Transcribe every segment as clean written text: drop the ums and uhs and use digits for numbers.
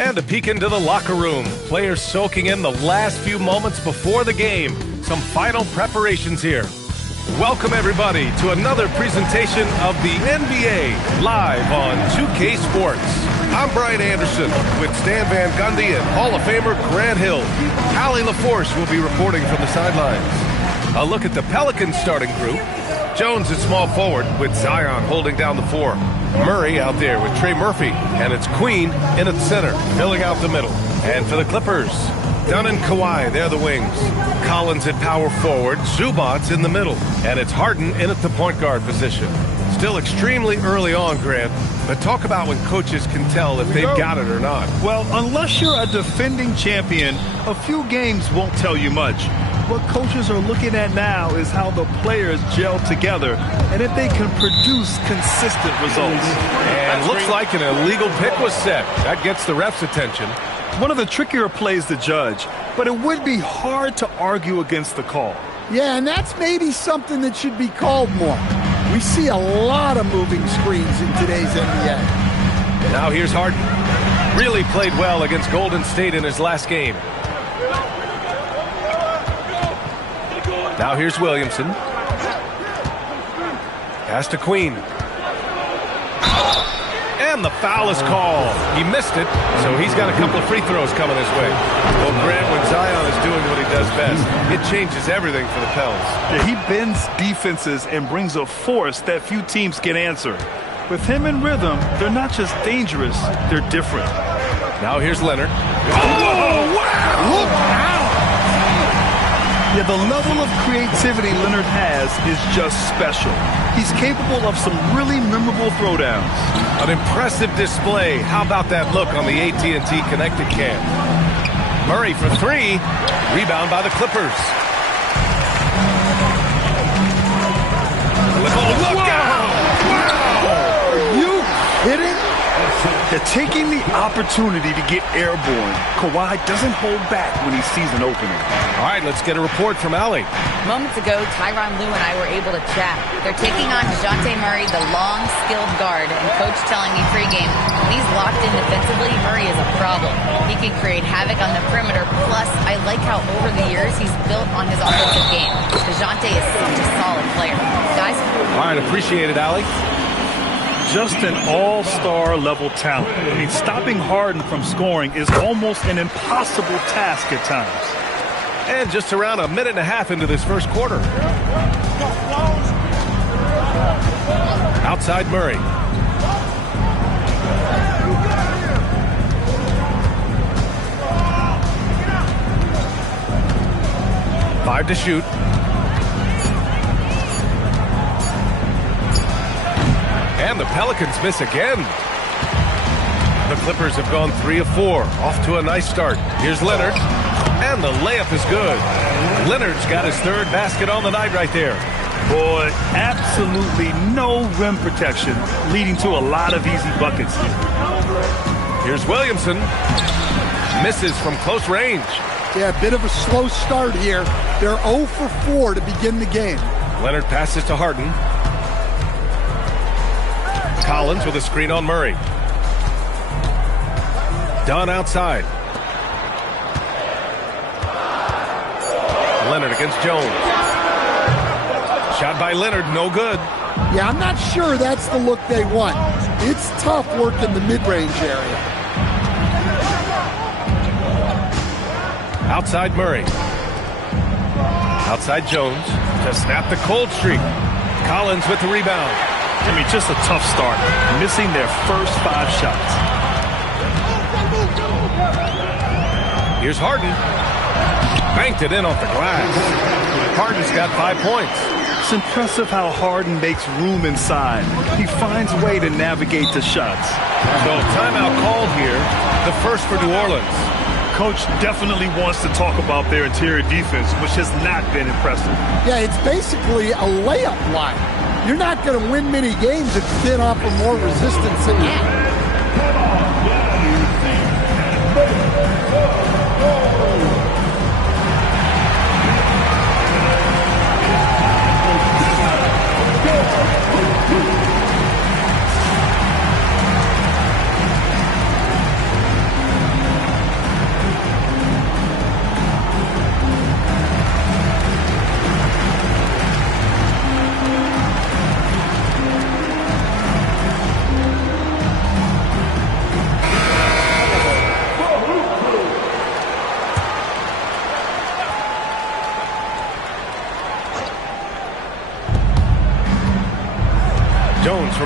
And a peek into the locker room. Players soaking in the last few moments before the game. Some final preparations here. Welcome, everybody, to another presentation of the NBA live on 2K Sports. I'm Brian Anderson with Stan Van Gundy and Hall of Famer Grant Hill. Allie LaForce will be reporting from the sidelines. A look at the Pelicans starting group. Jones at small forward with Zion holding down the 4. Murray out there with Trey Murphy, and it's Queen in at center, filling out the middle. And for the Clippers, Dunn and Kawhi, they're the wings. Collins at power forward, Zubac's in the middle, and it's Harden in at the point guard position. Still extremely early on, Grant, but talk about when coaches can tell if they've got it or not. Well, unless you're a defending champion, a few games won't tell you much. What coaches are looking at now is how the players gel together and if they can produce consistent results. And looks like an illegal pick was set. That gets the ref's attention. One of the trickier plays to judge, but it would be hard to argue against the call. Yeah, and that's maybe something that should be called more. We see a lot of moving screens in today's NBA. Now here's Harden. Really played well against Golden State in his last game. Now here's Williamson. Pass to Queen. And the foul is called. He missed it, so he's got a couple of free throws coming his way. Well, Grant, when Zion is doing what he does best, it changes everything for the Pels. Yeah, he bends defenses and brings a force that few teams can answer. With him in rhythm, they're not just dangerous, they're different. Now here's Leonard. Oh, wow! Look out! Yeah, the level of creativity Leonard has is just special. He's capable of some really memorable throwdowns. An impressive display. How about that look on the AT&T connected cam? Murray for 3. Rebound by the Clippers. Look out! Wow! Are you kidding? They're taking the opportunity to get airborne. Kawhi doesn't hold back when he sees an opening. All right, let's get a report from Allie. Moments ago, Tyronn Lue and I were able to chat. They're taking on DeJounte Murray, the long, skilled guard, and Coach telling me pregame, when he's locked in defensively, Murray is a problem. He can create havoc on the perimeter, plus I like how over the years he's built on his offensive game. DeJounte is such a solid player. Guys? All right, appreciate it, Allie. Just an all-star level talent. I mean, stopping Harden from scoring is almost an impossible task at times. And just around a minute and a half into this first quarter. Outside Murray. Five to shoot. And the Pelicans miss again. The Clippers have gone 3 of 4. Off to a nice start. Here's Leonard. And the layup is good. Leonard's got his 3rd basket on the night right there. Boy, absolutely no rim protection, leading to a lot of easy buckets. Here's Williamson. Misses from close range. Yeah, a bit of a slow start here. They're 0 for 4 to begin the game. Leonard passes to Harden. Collins with a screen on Murray. Dunn outside. Leonard against Jones. Shot by Leonard, no good. Yeah, I'm not sure that's the look they want. It's tough work in the mid-range area. Outside Murray. Outside Jones to snap the cold streak. Collins with the rebound. I mean, just a tough start, missing their first 5 shots. Here's Harden. Banked it in off the glass. Harden's got 5 points. It's impressive how Harden makes room inside. He finds a way to navigate the shots. So timeout called here, the first for New Orleans. Coach definitely wants to talk about their interior defense, which has not been impressive. Yeah, it's basically a layup line. You're not going to win many games if you can't offer more resistance than you.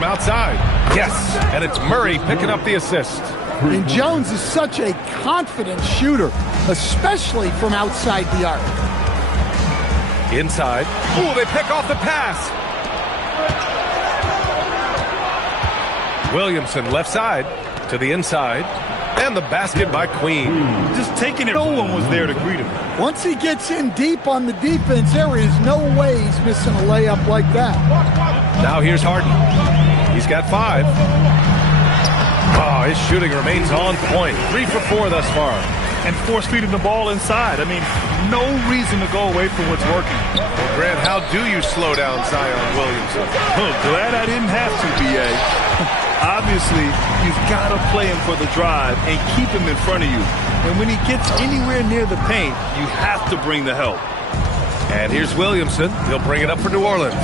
from outside. Yes, and it's Murray picking up the assist. And Jones is such a confident shooter, especially from outside the arc. Inside. Ooh, they pick off the pass. Williamson left side to the inside. And the basket by Queen. Just taking it. No one was there to greet him. Once he gets in deep on the defense, there is no way he's missing a layup like that. Now here's Harden. He's got 5. Oh, his shooting remains on point. 3 for 4 thus far. And force feeding the ball inside. I mean, no reason to go away from what's working. Well, Grant, how do you slow down Zion Williamson? Oh, glad I didn't have to, B.A. Obviously, you've got to play him for the drive and keep him in front of you. And when he gets anywhere near the paint, you have to bring the help. And here's Williamson. He'll bring it up for New Orleans.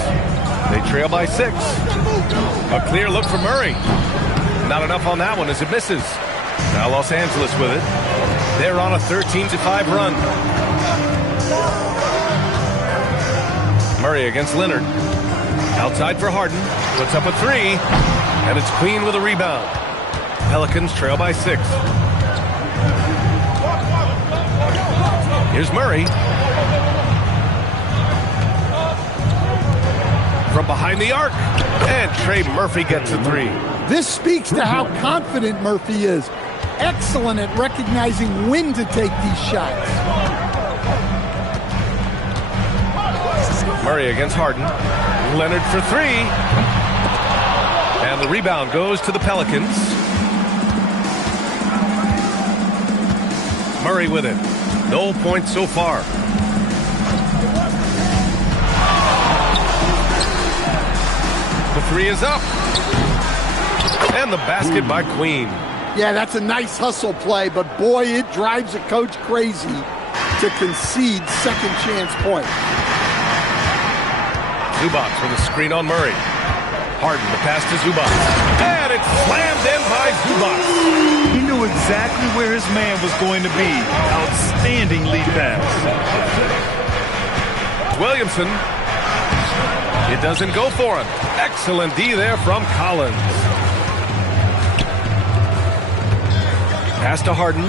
They trail by 6. A clear look for Murray. Not enough on that one as it misses. Now Los Angeles with it. They're on a 13-5 run. Murray against Leonard. Outside for Harden. Puts up a 3. And it's Queen with a rebound. Pelicans trail by 6. Here's Murray. From behind the arc. And Trey Murphy gets a 3. This speaks to how confident Murphy is. Excellent at recognizing when to take these shots. Murray against Harden. Leonard for 3. And the rebound goes to the Pelicans. Murray with it. No points so far. The 3 is up. And the basket by Queen. Yeah, that's a nice hustle play, but boy, it drives a coach crazy to concede second chance point. Zubac with a screen on Murray. Harden, the pass to Zubac. And it's slammed in by Zubac. He knew exactly where his man was going to be. Outstanding lead pass. Williamson. It doesn't go for him. Excellent D there from Collins. Pass to Harden.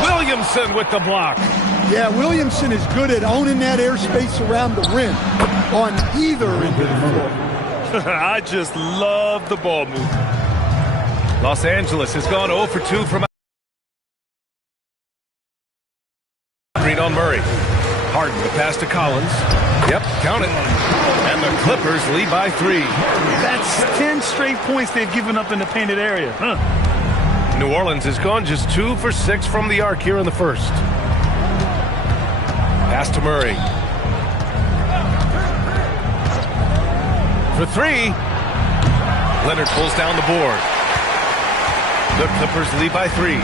Williamson with the block. Yeah, Williamson is good at owning that airspace around the rim on either end of the floor. I just love the ball movement. Los Angeles has gone 0 for 2 from Green on Murray. Harden, the pass to Collins. Yep, count it. And the Clippers lead by 3. That's 10 straight points they've given up in the painted area. New Orleans has gone just 2 for 6 from the arc here in the first. Pass to Murray. For 3. Leonard pulls down the board. The Clippers lead by 3.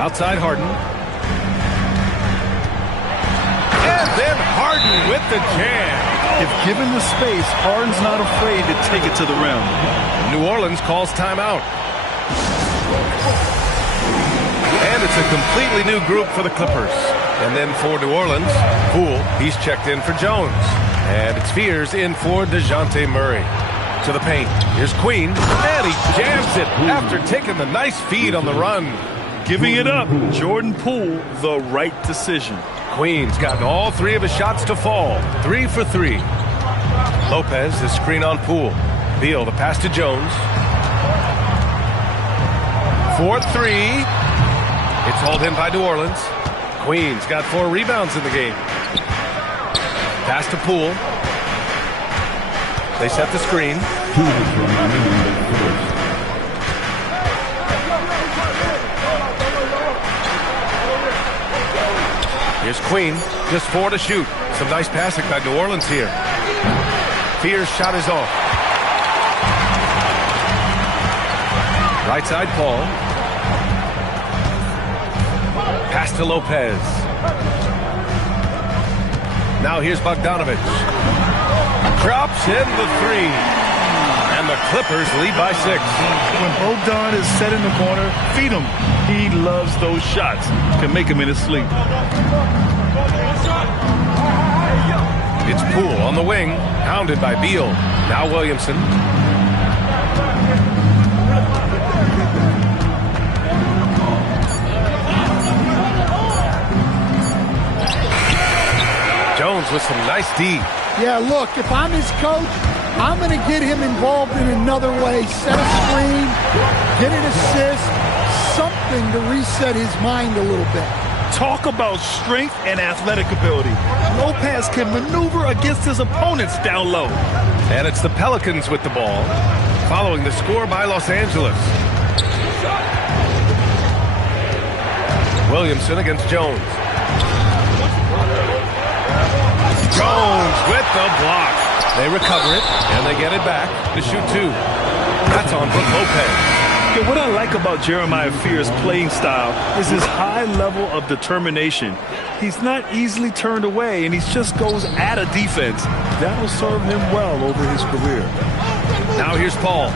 Outside Harden. And then Harden with the jam. If given the space, Harden's not afraid to take it to the rim. New Orleans calls timeout. And it's a completely new group for the Clippers. And then for New Orleans, Poole, he's checked in for Jones. And it's Fears in for DeJounte Murray. To the paint. Here's Queen. And he jams it after taking the nice feed on the run. Giving it up. Jordan Poole, the right decision. Queen's gotten all 3 of his shots to fall. 3 for 3. Lopez, the screen on Poole. Beal, the pass to Jones. 4-3. It's hauled in by New Orleans. Queen's got 4 rebounds in the game. Pass to Poole. They set the screen. Here's Queen, just 4 to shoot. Some nice passing by New Orleans here. Fears shot is off. Right side, Paul. Pass to Lopez. Now here's Bogdanovich. Drops in the 3. And the Clippers lead by 6. When Bogdan is set in the corner, feed him. He loves those shots. Can make him in his sleep. It's Poole on the wing, hounded by Beal. Now Williamson. Jones with some nice D. Yeah, look, if I'm his coach, I'm going to get him involved in another way. Set a screen, get an assist, something to reset his mind a little bit. Talk about strength and athletic ability. Lopez can maneuver against his opponents down low. And it's the Pelicans with the ball, following the score by Los Angeles. Williamson against Jones. Jones with the block. They recover it, and they get it back to shoot 2. That's on Brook Lopez. Yeah, what I like about Jeremiah Fear's playing style is his high level of determination. He's not easily turned away, and he just goes at a defense. That'll serve him well over his career. Now here's Paul.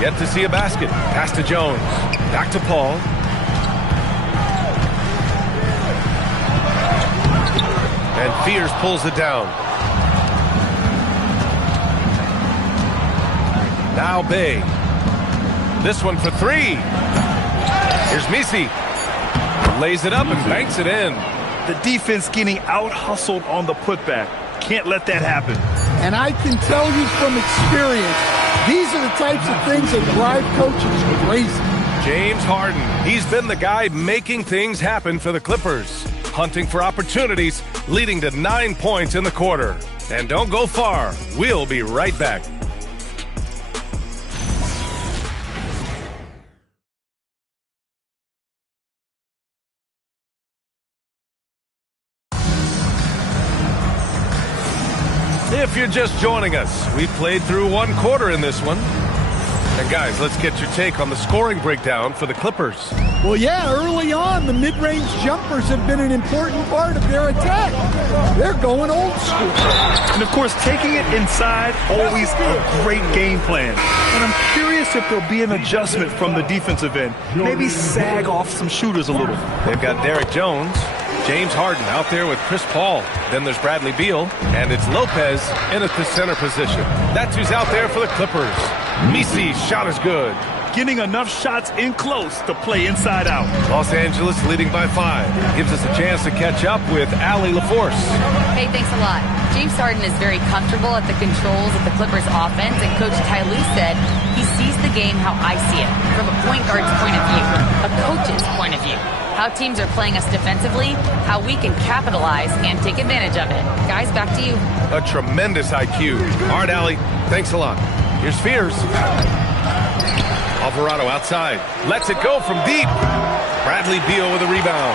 Yet to see a basket. Pass to Jones. Back to Paul. And Fears pulls it down. Now Bay. This one for 3. Here's Misi. Lays it up and banks it in. The defense getting out-hustled on the putback. Can't let that happen. And I can tell you from experience, these are the types of things that drive coaches crazy. James Harden. He's been the guy making things happen for the Clippers. Hunting for opportunities, leading to 9 points in the quarter. And don't go far. We'll be right back. If you're just joining us, we played through 1 quarter in this one. And guys, let's get your take on the scoring breakdown for the Clippers. Well, yeah, early on, the mid-range jumpers have been an important part of their attack. They're going old school. And, of course, taking it inside, always a great game plan. And I'm curious if there'll be an adjustment from the defensive end. Maybe sag off some shooters a little. They've got Derek Jones, James Harden out there with Chris Paul. Then there's Bradley Beal, and it's Lopez in at the center position. That's who's out there for the Clippers. Misi's shot is good. Getting enough shots in close to play inside out. Los Angeles leading by 5. Gives us a chance to catch up with Allie LaForce. Hey, thanks a lot. James Harden is very comfortable at the controls of the Clippers offense, and Coach Ty Lue said he sees the game how I see it, from a point guard's point of view, a coach's point of view. How teams are playing us defensively, how we can capitalize and take advantage of it. Guys, back to you. A tremendous IQ. All right, Allie, thanks a lot. Here's Fears. Alvarado outside. Lets it go from deep. Bradley Beal with a rebound.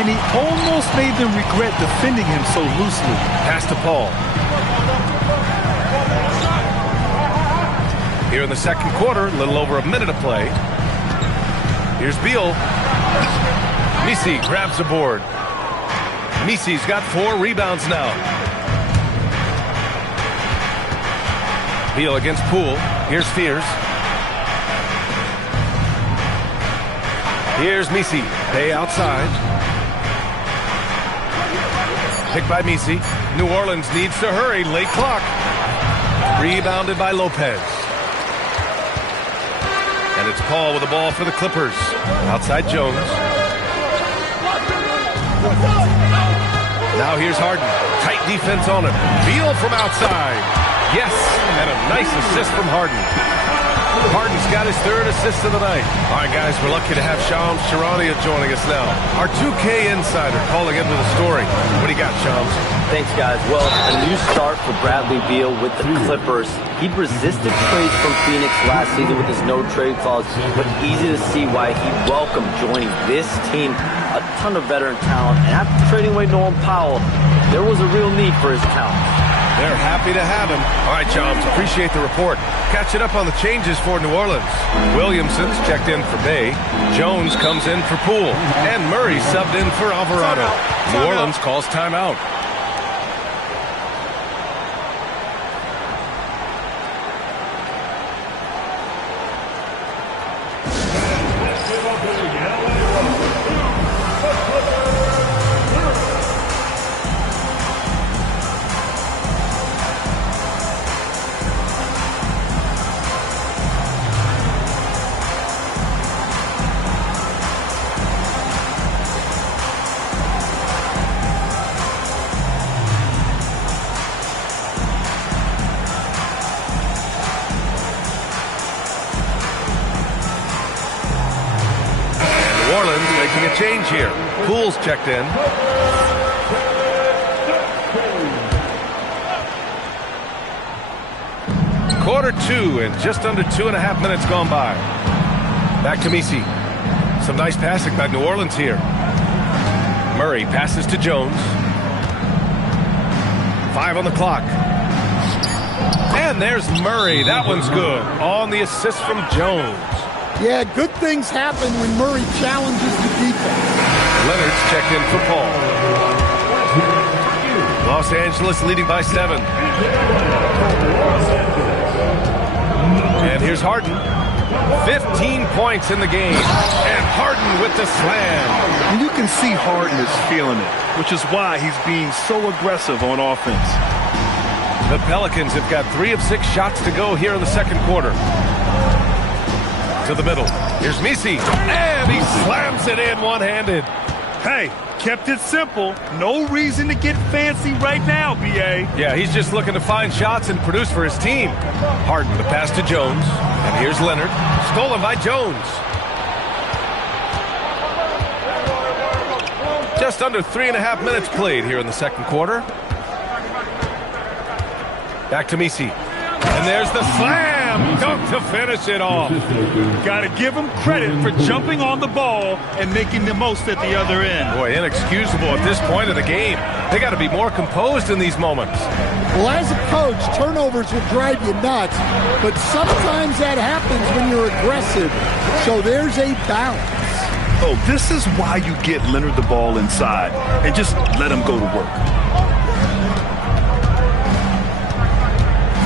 And he almost made them regret defending him so loosely. Pass to Paul. Here in the second quarter, a little over a minute of play. Here's Beal. Misi grabs the board. Misi's got 4 rebounds now. Beal against Poole. Here's Fears. Here's Misi. Bay outside. Picked by Misi. New Orleans needs to hurry. Late clock. Rebounded by Lopez. And it's Paul with the ball for the Clippers. Outside Jones. Now here's Harden. Tight defense on him. Beal from outside. Yes, and a nice assist from Harden. Harden's got his 3rd assist of the night. All right, guys, we're lucky to have Shams Charania joining us now. Our 2K insider calling in with a story. What do you got, Shams? Thanks, guys. Well, a new start for Bradley Beal with the Clippers. He resisted trades from Phoenix last season with his no-trade clause, but easy to see why he welcomed joining this team. A ton of veteran talent, and after trading away Norman Powell, there was a real need for his talent. They're happy to have him. All right, Shams, appreciate the report. Catching up on the changes for New Orleans. Williamson's checked in for Bay. Jones comes in for Poole. And Murray subbed in for Alvarado. New Orleans calls timeout. a change here. Poole's checked in. Quarter 2 and just under 2.5 minutes gone by. Back to Misi. Some nice passing by New Orleans here. Murray passes to Jones. 5 on the clock. And there's Murray. That one's good. On the assist from Jones. Yeah, good things happen when Murray challenges the defense. Leonard's checked in for Paul. Los Angeles leading by 7. And here's Harden. 15 points in the game. And Harden with the slam. And you can see Harden is feeling it, which is why he's being so aggressive on offense. The Pelicans have got 3 of 6 shots to go here in the second quarter. To the middle. Here's Misi. And he slams it in one-handed. Hey, kept it simple. No reason to get fancy right now, B.A. Yeah, he's just looking to find shots and produce for his team. Harden, the pass to Jones. And here's Leonard. Stolen by Jones. Just under 3.5 minutes played here in the second quarter. Back to Misi. And there's the slam. Dunk to finish it off. Got to give him credit for jumping on the ball and making the most at the other end. Boy, inexcusable at this point of the game. They got to be more composed in these moments. Well, as a coach, turnovers will drive you nuts, but sometimes that happens when you're aggressive. So there's a balance. Oh, this is why you get Leonard the ball inside and just let him go to work.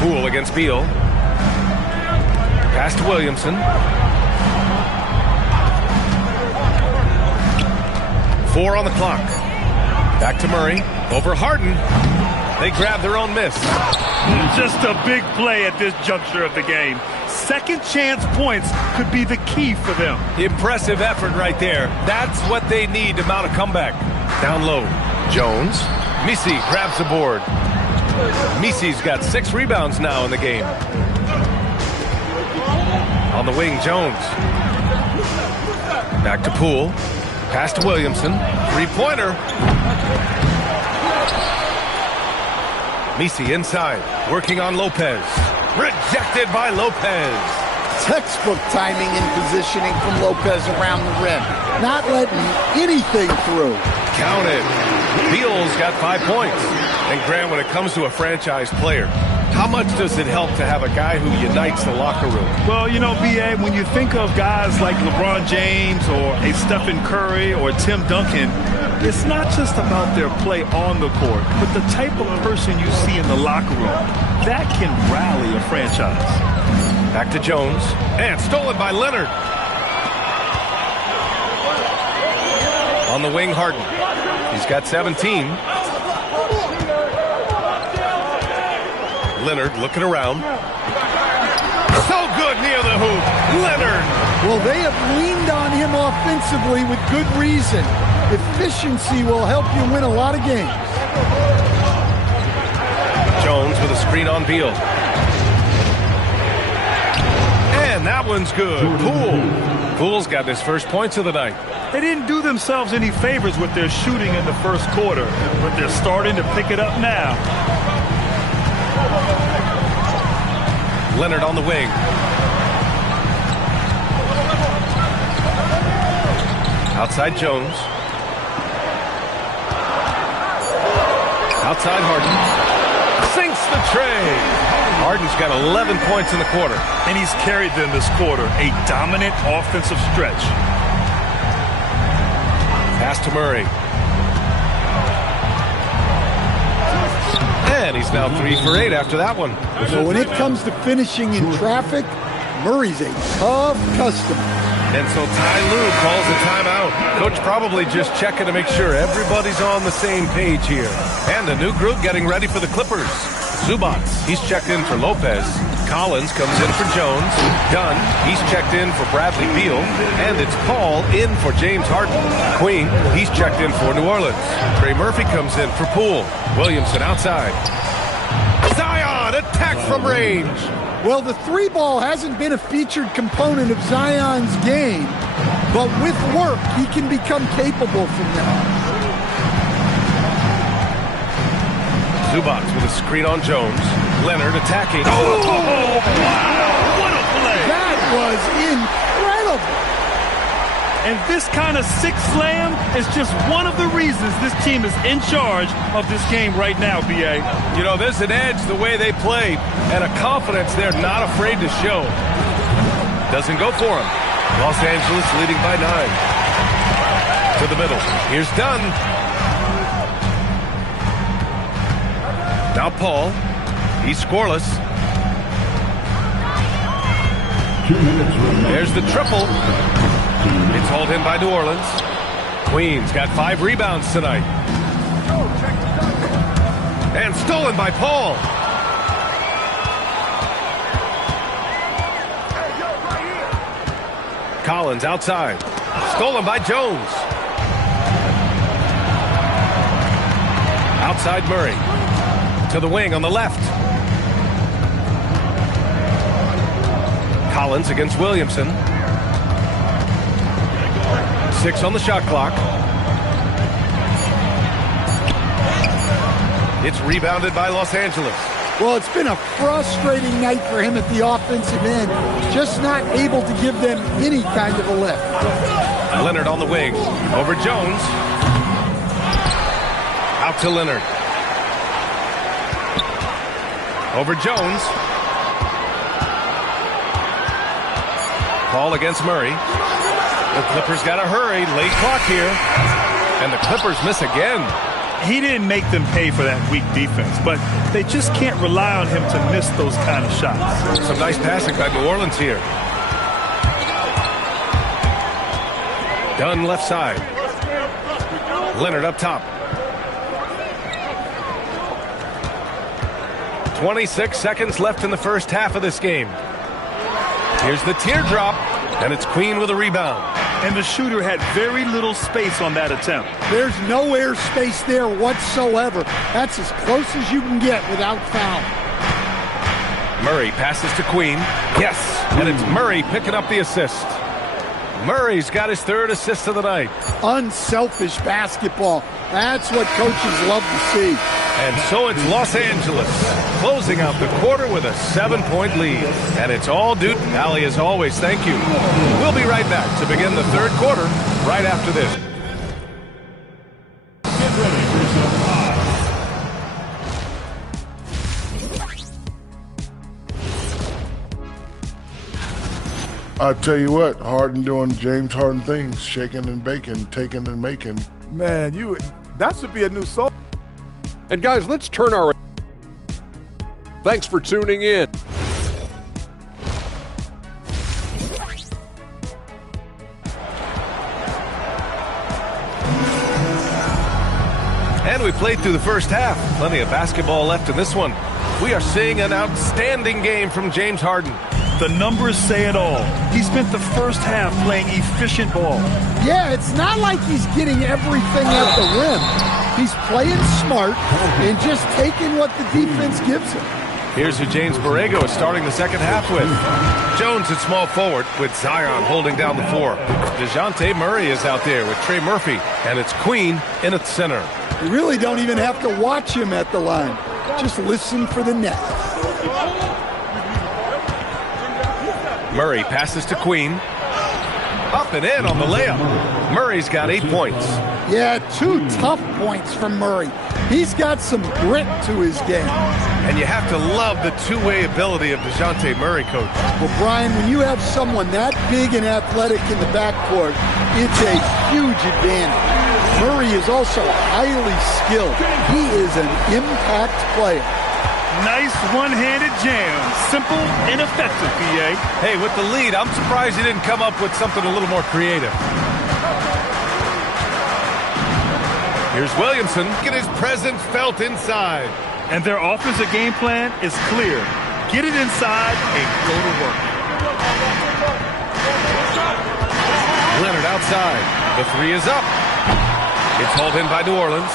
Poole against Beal. Pass to Williamson. 4 on the clock. Back to Murray. Over Harden. They grab their own miss. Just a big play at this juncture of the game. Second chance points could be the key for them. Impressive effort right there. That's what they need to mount a comeback. Down low. Jones. Misi grabs the board. Misi's got 6 rebounds now in the game. On the wing, Jones. Back to Poole. Pass to Williamson. 3-pointer. Misi inside. Working on Lopez. Rejected by Lopez. Textbook timing and positioning from Lopez around the rim. Not letting anything through. Counted. Beal's got 5 points. And Grant, when it comes to a franchise player, how much does it help to have a guy who unites the locker room? Well, you know, B.A., when you think of guys like LeBron James or a Stephen Curry or Tim Duncan, it's not just about their play on the court, but the type of person you see in the locker room. That can rally a franchise. Back to Jones. And stolen by Leonard. On the wing, Harden. He's got 17. Leonard looking around. So good near the hoop. Leonard. Well, they have leaned on him offensively with good reason. Efficiency will help you win a lot of games. Jones with a screen on Beal. And that one's good. Poole's got his first points of the night. They didn't do themselves any favors with their shooting in the first quarter, but they're starting to pick it up now. Leonard on the wing. Outside Jones. Outside Harden. Sinks the tray. Harden's got 11 points in the quarter. And he's carried them this quarter. A dominant offensive stretch. Pass to Murray. And he's now 3 for 8 after that one. So when it comes to finishing in traffic, Murray's a tough customer. And so Ty Lue calls a timeout. Coach probably just checking to make sure everybody's on the same page here. And the new group getting ready for the Clippers. Zubac, he's checked in for Lopez. Collins comes in for Jones. Dunn, he's checked in for Bradley Beal. And it's Paul in for James Harden. Queen, he's checked in for New Orleans. Trey Murphy comes in for Poole. Williamson outside. Zion, attack from range. Well, the 3-ball hasn't been a featured component of Zion's game, but with work, he can become capable from there. Zubac with a screen on Jones. Leonard attacking. Oh, wow! What a play! That was incredible. And this kind of sick slam is just one of the reasons this team is in charge of this game right now, B.A. You know, there's an edge the way they play and a confidence they're not afraid to show. Doesn't go for him. Los Angeles leading by 9. To the middle. Here's Dunn. Now Paul. He's scoreless. There's the triple. It's hauled in by New Orleans. Queens got 5 rebounds tonight. And stolen by Paul. Collins outside. Stolen by Jones. Outside Murray. To the wing on the left. Collins against Williamson. 6 on the shot clock. It's rebounded by Los Angeles. Well, it's been a frustrating night for him at the offensive end. Just not able to give them any kind of a lift. Leonard on the wing. Over Jones. Out to Leonard. Over Jones. Paul against Murray. The Clippers got to hurry. Late clock here. And the Clippers miss again. He didn't make them pay for that weak defense, but they just can't rely on him to miss those kind of shots. Some nice passing by New Orleans here. Dunn left side. Leonard up top. 26 seconds left in the first half of this game. Here's the teardrop, and it's Queen with a rebound. And the shooter had very little space on that attempt. There's no air space there whatsoever. That's as close as you can get without foul. Murray passes to Queen. Yes, and it's Murray picking up the assist. Murray's got his 3rd assist of the night. Unselfish basketball. That's what coaches love to see. And so it's Los Angeles closing out the quarter with a 7-point lead. And it's all due to Allie, as always. Thank you. We'll be right back to begin the 3rd quarter right after this. Get ready for some I tell you what, Harden doing James Harden things, shaking and baking, taking and making. Man, that should be a new song. And guys, let's turn our... Thanks for tuning in. And we played through the first half. Plenty of basketball left in this one. We are seeing an outstanding game from James Harden. The numbers say it all. He spent the first half playing efficient ball. Yeah, it's not like he's getting everything at the rim. He's playing smart and just taking what the defense gives him. Here's who James Borrego is starting the second half with. Jones at small forward with Zion holding down the 4. DeJounte Murray is out there with Trey Murphy, and it's Queen in at center. You really don't even have to watch him at the line. Just listen for the net. Murray passes to Queen. Up and in on the layup. Murray's got 8 points. Yeah, 2 tough points from Murray. He's got some grit to his game. And you have to love the two-way ability of DeJounte Murray, Coach. Well, Brian, when you have someone that big and athletic in the backcourt, it's a huge advantage. Murray is also highly skilled. He is an impact player. Nice one-handed jam. Simple and effective, B.A. Hey, with the lead, I'm surprised he didn't come up with something a little more creative. Here's Williamson. Get his presence felt inside. And their offensive game plan is clear. Get it inside and go to work. Leonard outside. The 3 is up. It's hauled in by New Orleans.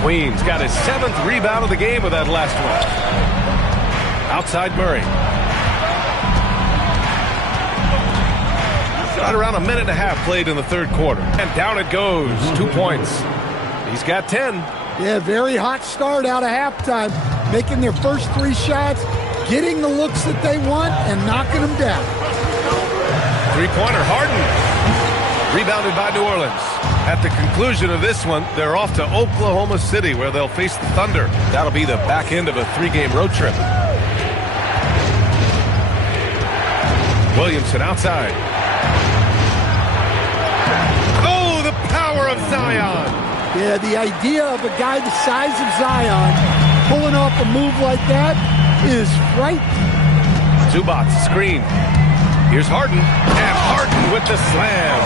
Queen's got his 7th rebound of the game with that last one. Outside Murray. Right around a minute and a half played in the third quarter. And down it goes. 2 points. He's got 10. Yeah, very hot start out of halftime. Making their first 3 shots, getting the looks that they want, and knocking them down. Three-pointer, Harden. Rebounded by New Orleans. At the conclusion of this one, they're off to Oklahoma City, where they'll face the Thunder. That'll be the back end of a 3-game road trip. Williamson outside. Oh, the power of Zion. Yeah, the idea of a guy the size of Zion pulling off a move like that is frightening. Zubac screen. Here's Harden. And Harden with the slam.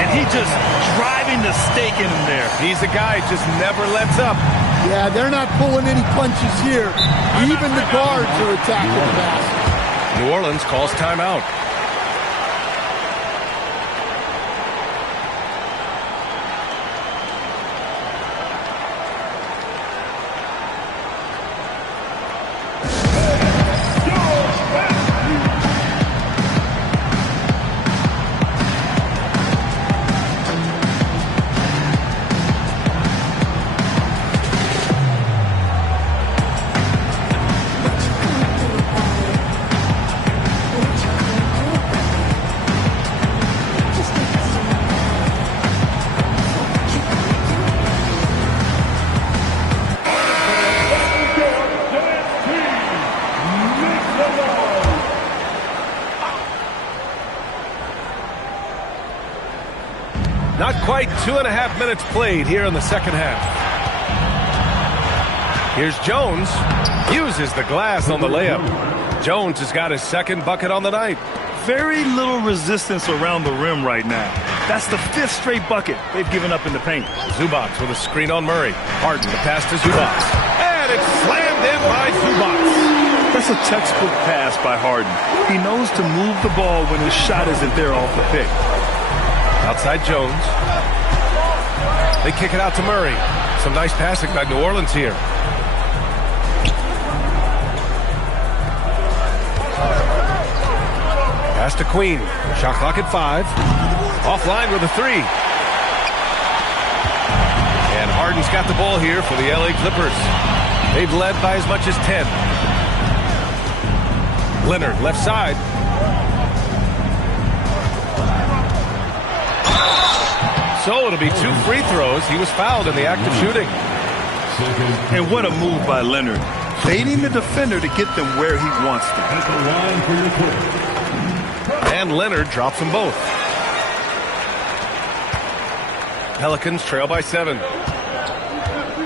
And he just driving the stake in him there. He's a guy who just never lets up. Yeah, they're not pulling any punches here. Even the guards are attacking the basket. New Orleans calls timeout. Not quite 2.5 minutes played here in the second half. Here's Jones. Uses the glass on the layup. Jones has got his second bucket on the night. Very little resistance around the rim right now. That's the 5th straight bucket they've given up in the paint. Zubac with a screen on Murray. Harden the pass to Zubac. And it's slammed in by Zubac. That's a textbook pass by Harden. He knows to move the ball when his shot isn't there off the pick. Outside Jones. They kick it out to Murray. Some nice passing by New Orleans here. Pass to Queen. Shot clock at 5. Offline with a 3. And Harden's got the ball here for the LA Clippers. They've led by as much as 10. Leonard left side. So it'll be 2 free throws. He was fouled in the act of shooting. And what a move by Leonard. Baiting the defender to get them where he wants them. And Leonard drops them both. Pelicans trail by 7.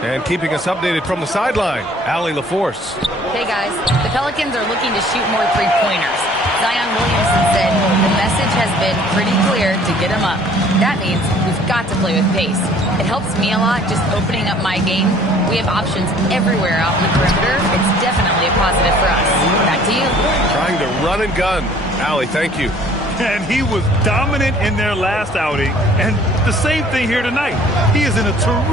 And keeping us updated from the sideline, Allie LaForce. Hey guys, the Pelicans are looking to shoot more three-pointers. Zion Williamson said the message has been pretty clear to get him up. That means we've got to play with pace. It helps me a lot just opening up my game. We have options everywhere out in the perimeter. It's definitely a positive for us. Back to you. Trying to run and gun. Allie, thank you. And he was dominant in their last outing. And the same thing here tonight. He is in a terrific